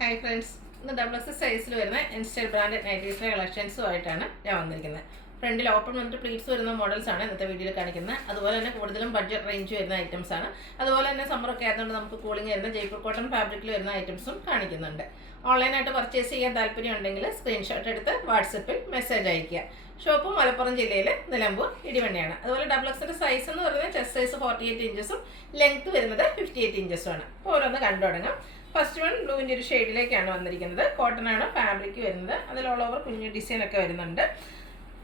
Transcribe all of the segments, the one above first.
Hi friends, ഇന്ന് double X സൈസിൽ വരുന്ന ഇൻസ്റ്റൽ ബ്രാൻഡഡ് നൈറ്റീസിലെ കളക്ഷൻസുമായിട്ടാണ് ഞാൻ വന്നിരിക്കുന്നത്. ഫ്രണ്ടിൽ ഓപ്പൺ വന്നിട്ട് പ്ലീറ്റ്സ് വരുന്ന മോഡൽസ് ആണ് ഇന്നത്തെ വീഡിയോയിൽ കാണിക്കുന്നത്. അതുപോലെ തന്നെ കൂടുതലും ബഡ്ജറ്റ് റേഞ്ച് വരുന്ന ഐറ്റംസ് ആണ്. അതുപോലെ തന്നെ സമ്മറൊക്കെ ആയതുകൊണ്ട് നമുക്ക് കൂളിംഗ് വരുന്ന ജയ്പൂർ കോട്ടൺ ഫാബ്രിക്കിൽ വരുന്ന ഐറ്റംസും കാണിക്കുന്നുണ്ട്. ഓൺലൈനായിട്ട് പർച്ചേസ് ചെയ്യാൻ താല്പര്യം ഉണ്ടെങ്കിൽ സ്ക്രീൻഷോട്ട് എടുത്ത് വാട്സപ്പിൽ മെസ്സേജ് അയയ്ക്കുക. ഷോപ്പ് മലപ്പുറം ജില്ലയിലെ നിലമ്പൂർ ഇടിവണ്ണയാണ്. അതുപോലെ ഡബിൾ എക്സിൻ്റെ സൈസ് എന്ന് പറയുന്നത് ചെസ്റ്റ് സൈസ് 48 ഇഞ്ചസും ലെങ്ത് വരുന്നത് 58 ഇഞ്ചസും ആണ്. അപ്പോൾ ഓരോന്ന് കണ്ടു തുടങ്ങാം. ഫസ്റ്റ് വൺ ബ്ലൂവിൻ്റെ ഒരു ഷെയ്ഡിലേക്കാണ് വന്നിരിക്കുന്നത്. കോട്ടൺ ആണ് ഫാബ്രിക് വരുന്നത്. അതിൽ ഓൾ ഓവർ കുഞ്ഞു ഡിസൈൻ ഒക്കെ വരുന്നുണ്ട്.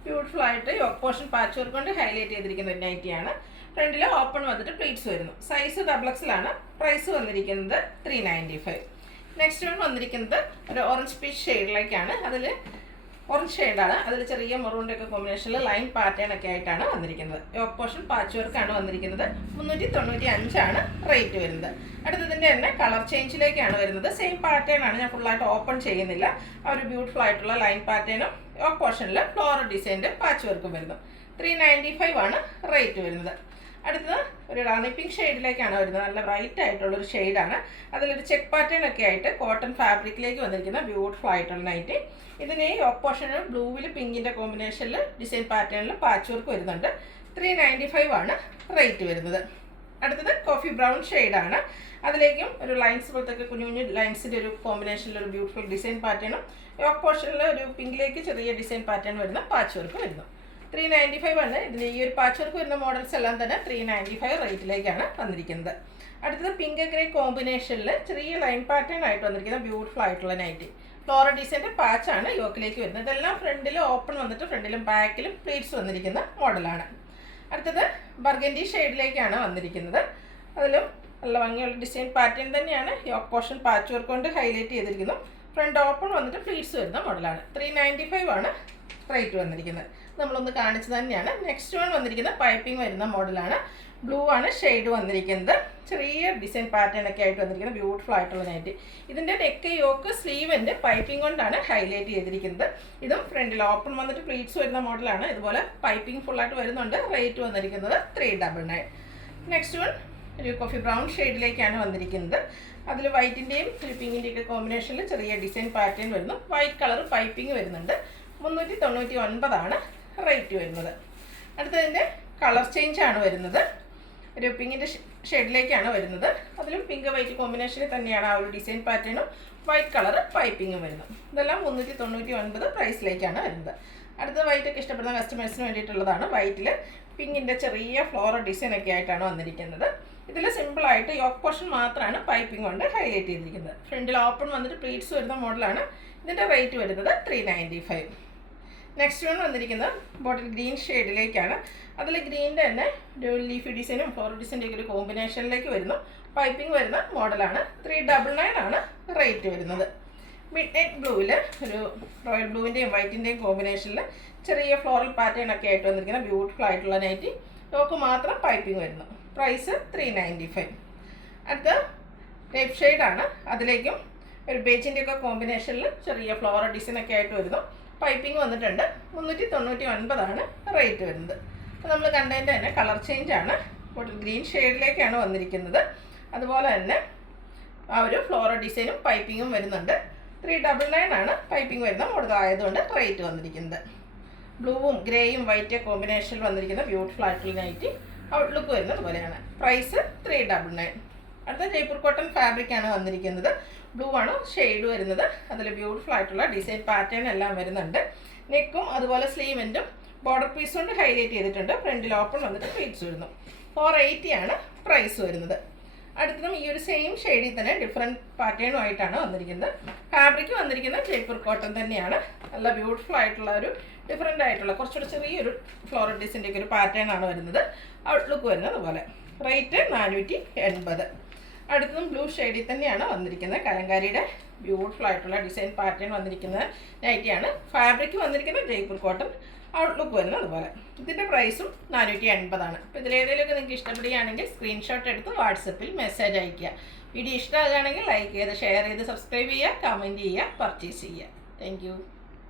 ബ്യൂട്ടിഫുൾ ആയിട്ട് യോക്ക് പോർഷൻ പാച്ച് വർക്ക് കൊണ്ട് ഹൈലൈറ്റ് ചെയ്തിരിക്കുന്ന ഒരു നൈറ്റിയാണ്. ഫ്രണ്ടിൽ ഓപ്പൺ വന്നിട്ട് പ്ലീറ്റ്സ് വരുന്നു. Size double എക്സിലാണ്. പ്രൈസ് വന്നിരിക്കുന്നത് 395. നെക്സ്റ്റ് വൺ വന്നിരിക്കുന്നത് ഒരു ഓറഞ്ച് പീച്ച് ഷെയ്ഡിലേക്കാണ്. അതിൽ ഓറഞ്ച് ഷെയ്ഡാണ്. അതിൽ ചെറിയ മെറൂണിൻ്റെ ഒക്കെ കോമ്പിനേഷനിൽ ലൈൻ പാറ്റേൺ ഒക്കെ ആയിട്ടാണ് വന്നിരിക്കുന്നത്. യോക്ക് പോർഷൻ പാച്ച് വർക്കാണ് വന്നിരിക്കുന്നത്. 395 ആണ് റേറ്റ് വരുന്നത്. അടുത്തതിൻ്റെ തന്നെ കളർ ചേഞ്ചിലേക്കാണ് വരുന്നത്. സെയിം പാറ്റേൺ ആണ്, ഞാൻ ഫുള്ളായിട്ട് ഓപ്പൺ ചെയ്യുന്നില്ല. ആ ഒരു ബ്യൂട്ടിഫുൾ ആയിട്ടുള്ള ലൈൻ പാറ്റേണും യോക്ക് പോർഷനിൽ ഫ്ലോറൽ ഡിസൈൻ്റെ പാച്ച് വർക്കും വരുന്നു. 395 ആണ് റേറ്റ് വരുന്നത്. അടുത്തത് ഒരു റാണി പിങ്ക് ഷെയ്ഡിലേക്കാണ് വരുന്നത്. നല്ല ബ്രൈറ്റ് ആയിട്ടുള്ളൊരു ഷെയ്ഡാണ്. അതിലൊരു ചെക്ക് പാറ്റേൺ ഒക്കെ ആയിട്ട് കോട്ടൺ ഫാബ്രിക്കിലേക്ക് വന്നിരിക്കുന്ന ബ്യൂട്ടിഫുൾ ആയിട്ടുള്ള നൈറ്റി. ഇതിന് ഈ യോക്ക് പോർഷനിൽ ബ്ലൂവിൽ പിങ്കിൻ്റെ കോമ്പിനേഷനിൽ ഡിസൈൻ പാറ്റേണിൽ പാച്ച് വർക്ക് വരുന്നുണ്ട്. 395 ആണ് റേറ്റ് വരുന്നത്. അടുത്തത് കോഫി ബ്രൗൺ ഷെയ്ഡാണ്. അതിലേക്കും ഒരു ലൈൻസ് പോലത്തെ കുഞ്ഞു കുഞ്ഞു ലൈൻസിൻ്റെ ഒരു കോമ്പിനേഷനിൽ ഒരു ബ്യൂട്ടിഫുൾ ഡിസൈൻ പാറ്റേണും യോക്ക് പോർഷനിൽ ഒരു പിങ്കിലേക്ക് ചെറിയ ഡിസൈൻ പാറ്റേൺ വരുന്ന പാച്ച് വർക്ക് വരുന്നു. 395 ആണ്. ഇതിന് ഈ ഒരു പാച്ച് വർക്ക് വരുന്ന മോഡൽസ് എല്ലാം തന്നെ 395 റേറ്റിലേക്കാണ് വന്നിരിക്കുന്നത്. അടുത്തത് പിങ്ക് ഗ്രേ കോമ്പിനേഷനിൽ ചെറിയ ലൈൻ പാറ്റേൺ ആയിട്ട് വന്നിരിക്കുന്ന ബ്യൂട്ടിഫുൾ ആയിട്ടുള്ള നൈറ്റി. ഫ്ലോറൽ ഡിസൈൻ്റെ പാച്ചാണ് യോക്കിലേക്ക് വരുന്നത്. ഇതെല്ലാം ഫ്രണ്ടിൽ ഓപ്പൺ വന്നിട്ട് ഫ്രണ്ടിലും ബാക്കിലും പ്ലീറ്റ്സ് വന്നിരിക്കുന്ന മോഡലാണ്. അടുത്തത് ബർഗൻഡി ഷെയ്ഡിലേക്കാണ് വന്നിരിക്കുന്നത്. അതിലും നല്ല ഭംഗിയുള്ള ഡിസൈൻ പാറ്റേൺ തന്നെയാണ്. യോക്ക് പോർഷൻ പാച്ച് വർക്ക് കൊണ്ട് ഹൈലൈറ്റ് ചെയ്തിരിക്കുന്നു. ഫ്രണ്ട് ഓപ്പൺ വന്നിട്ട് പ്ലീറ്റ്സ് വരുന്ന മോഡലാണ്. 395 ആണ് റേറ്റ് വന്നിരിക്കുന്നത്. നമ്മളൊന്ന് കാണിച്ചു തന്നെയാണ്. നെക്സ്റ്റ് വൺ വന്നിരിക്കുന്നത് പൈപ്പിംഗ് വരുന്ന മോഡലാണ്. ബ്ലൂ ആണ് ഷെയ്ഡ് വന്നിരിക്കുന്നത്. ചെറിയ ഡിസൈൻ പാറ്റേൺ ഒക്കെ ആയിട്ട് വന്നിരിക്കുന്നത് ബ്യൂട്ടിഫുൾ ആയിട്ടുള്ള നൈറ്റ്. ഇതിൻ്റെ നെക്ക് യോക്ക് സ്ലീവിൻ്റെ പൈപ്പിംഗ് കൊണ്ടാണ് ഹൈലൈറ്റ് ചെയ്തിരിക്കുന്നത്. ഇതും ഫ്രണ്ടിൽ ഓപ്പൺ വന്നിട്ട് പ്ലീറ്റ്സ് വരുന്ന മോഡലാണ്. ഇതുപോലെ പൈപ്പിംഗ് ഫുള്ളായിട്ട് വരുന്നുണ്ട്. റേറ്റ് വന്നിരിക്കുന്നത് 399. നെക്സ്റ്റ് വൺ ഒരു കോഫി ബ്രൗൺ ഷെയ്ഡിലേക്കാണ് വന്നിരിക്കുന്നത്. അതിൽ വൈറ്റിൻ്റെയും പിങ്കിൻ്റെയും ഒക്കെ കോമ്പിനേഷനിൽ ചെറിയ ഡിസൈൻ പാറ്റേൺ വരുന്നു. വൈറ്റ് കളർ പൈപ്പിംഗ് വരുന്നുണ്ട്. 399 ആണ് റേറ്റ് വരുന്നത്. അടുത്തതിൻ്റെ കളർ ചേഞ്ച് ആണ് വരുന്നത്. ഒരു പിങ്കിൻ്റെ ഷെയ്ഡിലേക്കാണ് വരുന്നത്. അതിലും പിങ്ക് വൈറ്റ് കോമ്പിനേഷനിൽ തന്നെയാണ് ആ ഒരു ഡിസൈൻ പാറ്റേണും വൈറ്റ് കളർ പൈപ്പിങ്ങും വരുന്നത്. ഇതെല്ലാം 399 പ്രൈസിലേക്കാണ് വരുന്നത്. അടുത്ത വൈറ്റ് ഒക്കെ ഇഷ്ടപ്പെടുന്ന കസ്റ്റമേഴ്സിന് വേണ്ടിയിട്ടുള്ളതാണ്. വൈറ്റിൽ പിങ്കിൻ്റെ ചെറിയ ഫ്ലോറൽ ഡിസൈൻ ഒക്കെ ആയിട്ടാണ് വന്നിരിക്കുന്നത്. ഇതിൽ സിമ്പിളായിട്ട് യോക്ക് പോർഷൻ മാത്രമാണ് പൈപ്പിംഗ് കൊണ്ട് ഹൈലൈറ്റ് ചെയ്തിരിക്കുന്നത്. ഫ്രണ്ടിൽ ഓപ്പൺ വന്നിട്ട് പ്ലീറ്റ്സ് വരുന്ന മോഡലാണ്. ഇതിൻ്റെ റേറ്റ് വരുന്നത് 395. നെക്സ്റ്റ് വൺ വന്നിരിക്കുന്നത് ബോട്ടിൽ ഗ്രീൻ ഷെയ്ഡിലേക്കാണ്. അതിൽ ഗ്രീനിൻ്റെ തന്നെ ഒരു ലീഫി ഡിസൈനും ഫ്ലോറൽ ഡിസൈൻ്റെ ഒക്കെ ഒരു കോമ്പിനേഷനിലേക്ക് വരുന്നു. പൈപ്പിംഗ് വരുന്ന മോഡലാണ്. 399 ആണ് റേറ്റ് വരുന്നത്. മിഡ് നൈറ്റ് ബ്ലൂവിൽ ഒരു റോയൽ ബ്ലൂവിൻ്റെയും വൈറ്റിൻ്റെയും കോമ്പിനേഷനിൽ ചെറിയ ഫ്ലോറൽ പാറ്റേൺ ഒക്കെ ആയിട്ട് വന്നിരിക്കുന്ന ബ്യൂട്ടിഫുൾ ആയിട്ടുള്ള നൈറ്റി. യോക്ക് മാത്രം പൈപ്പിംഗ് വരുന്നു. പ്രൈസ് 395. അടുത്ത ടൈപ്പ് ഷെയ്ഡാണ്. അതിലേക്കും ഒരു ബേജിൻ്റെ ഒക്കെ കോമ്പിനേഷനിൽ ചെറിയ ഫ്ലോറൽ ഡിസൈൻ ഒക്കെ ആയിട്ട് വരുന്നു. പൈപ്പിംഗ് വന്നിട്ടുണ്ട്. 399 ആണ് റേറ്റ് വരുന്നത്. അപ്പോൾ നമ്മൾ കണ്ടതിൻ്റെ തന്നെ കളർ ചേഞ്ച് ആണ്. ബോട്ടിൽ ഗ്രീൻ ഷെയ്ഡിലേക്കാണ് വന്നിരിക്കുന്നത്. അതുപോലെ തന്നെ ആ ഒരു ഫ്ലോറൽ ഡിസൈനും പൈപ്പിങ്ങും വരുന്നുണ്ട്. 399 ആണ് പൈപ്പിംഗ് വരുന്ന മോഡൽ ആയതുകൊണ്ട് റേറ്റ് വന്നിരിക്കുന്നത്. ബ്ലൂവും ഗ്രേയും വൈറ്റ് കോമ്പിനേഷനിൽ വന്നിരിക്കുന്ന ബ്യൂട്ടിഫുൾ ആയിട്ടുള്ള നൈറ്റി. ഔട്ട്ലുക്ക് വരുന്നത് പോലെയാണ്. പ്രൈസ് 399. അടുത്ത ജയ്പൂർ കോട്ടൺ ഫാബ്രിക്കാണ് വന്നിരിക്കുന്നത്. ബ്ലൂ ആണ് ഷെയ്ഡ് വരുന്നത്. അതിൽ ബ്യൂട്ടിഫുൾ ആയിട്ടുള്ള ഡിസൈൻ പാറ്റേൺ എല്ലാം വരുന്നുണ്ട്. നെക്കും അതുപോലെ സ്ലീവെൻറ്റും ബോർഡർ പീസ് കൊണ്ട് ഹൈലൈറ്റ് ചെയ്തിട്ടുണ്ട്. ഫ്രണ്ടിൽ ഓപ്പൺ വന്നിട്ട് പ്ലീറ്റ്സ് വരുന്നു. 480 ആണ് പ്രൈസ് വരുന്നത്. അടുത്തതും ഈ ഒരു സെയിം ഷെയ്ഡിൽ തന്നെ ഡിഫറെൻറ്റ് പാറ്റേണും ആയിട്ടാണ് വന്നിരിക്കുന്നത്. ഫാബ്രിക് വന്നിരിക്കുന്നത് ജയ്പൂർ കോട്ടൺ തന്നെയാണ്. നല്ല ബ്യൂട്ടിഫുൾ ആയിട്ടുള്ള ഒരു ഡിഫറെൻ്റ് ആയിട്ടുള്ള കുറച്ചുകൂടി ചെറിയൊരു ഫ്ലോറൽ ഡിസൈൻ്റെ ഒക്കെ ഒരു പാറ്റേൺ ആണ് വരുന്നത്. ഔട്ട്ലുക്ക് വരുന്നത് പോലെ. റേറ്റ് 480. അടുത്തതും ബ്ലൂ ഷെയ്ഡിൽ തന്നെയാണ് വന്നിരിക്കുന്നത്. കലങ്കാരിയുടെ ബ്യൂട്ടിഫുൾ ആയിട്ടുള്ള ഡിസൈൻ പാറ്റേൺ വന്നിരിക്കുന്ന നൈറ്റിയാണ്. ഫാബ്രിക് വന്നിരിക്കുന്നത് ജയ്പൂർ കോട്ടൺ. ഔട്ട്ലുക്ക് വരുന്നത് അതുപോലെ. ഇതിൻ്റെ പ്രൈസും 480 ആണ്. അപ്പോൾ ഇതിലേതെങ്കിലുമൊക്കെ നിങ്ങൾക്ക് ഇഷ്ടപ്പെടുകയാണെങ്കിൽ സ്ക്രീൻഷോട്ട് എടുത്ത് വാട്സപ്പിൽ മെസ്സേജ് അയയ്ക്കുക. വീഡിയോ ഇഷ്ടമാകുകയാണെങ്കിൽ ലൈക്ക് ചെയ്ത് ഷെയർ ചെയ്ത് സബ്സ്ക്രൈബ് ചെയ്യുക, കമൻറ്റ് ചെയ്യുക, പർച്ചേസ് ചെയ്യുക. താങ്ക്